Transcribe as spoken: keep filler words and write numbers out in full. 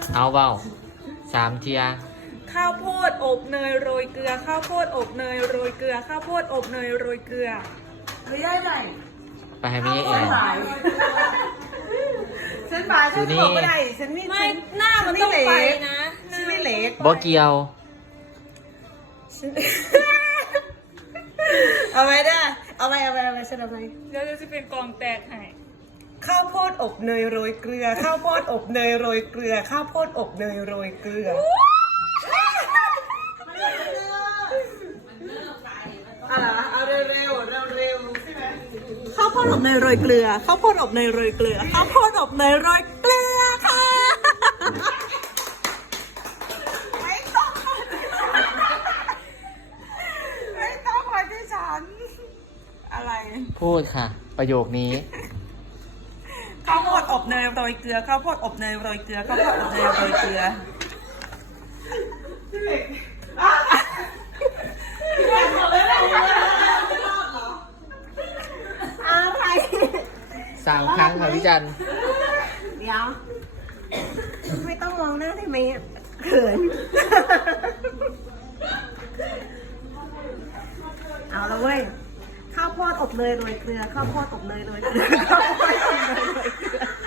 เอาเบาสามเทียข้าวโพดอบเนยโรยเกลือข้าวโพดอบเนยโรยเกลือข้าวโพดอบเนยโรยเกลือไม่ได้ไหนไปให้ไม่แอนฉันบายฉันบอกไม่ได้ฉันนี่ไม่หน้ามันต้องไปนะฉันไม่เล็กบ่เกียวเอาไว้ได้เอาไว้เอาไว้เอาไว้ฉันเอาไว้เดี๋ยวจะเป็นกองแตกให้ข้าวโพดอบเนยโรยเกลือข้าวโพดอบเนยโรยเกลือข้าวโพดอบเนยโรยเกลืออ่าเอาเร็วเร็วเร็วเร็วใช่ไหมข้าวโพดอบเนยโรยเกลือข้าวโพดอบเนยโรยเกลือข้าวโพดอบเนยโรยเกลือค่ะไม่ต้องไม่ต้องมาที่ฉันอะไรพูดค่ะ ประโยคนี้ข้าวโพดอบเนยโรยเกลือข้าวโพดอบเนยโรยเกลือข้าวโพดอบเนยโรยเกลืออะไรสามครั้งค่ะพี่จันเดี๋ยวไม่ต้องมองหน้าได้ไหมเขินเอาละเว้ยข้าวโพดอบเนยโรยเกลือข้าวโพดอบเนยโรยเกลือข้าวโพดอบเนยโรยเกลือ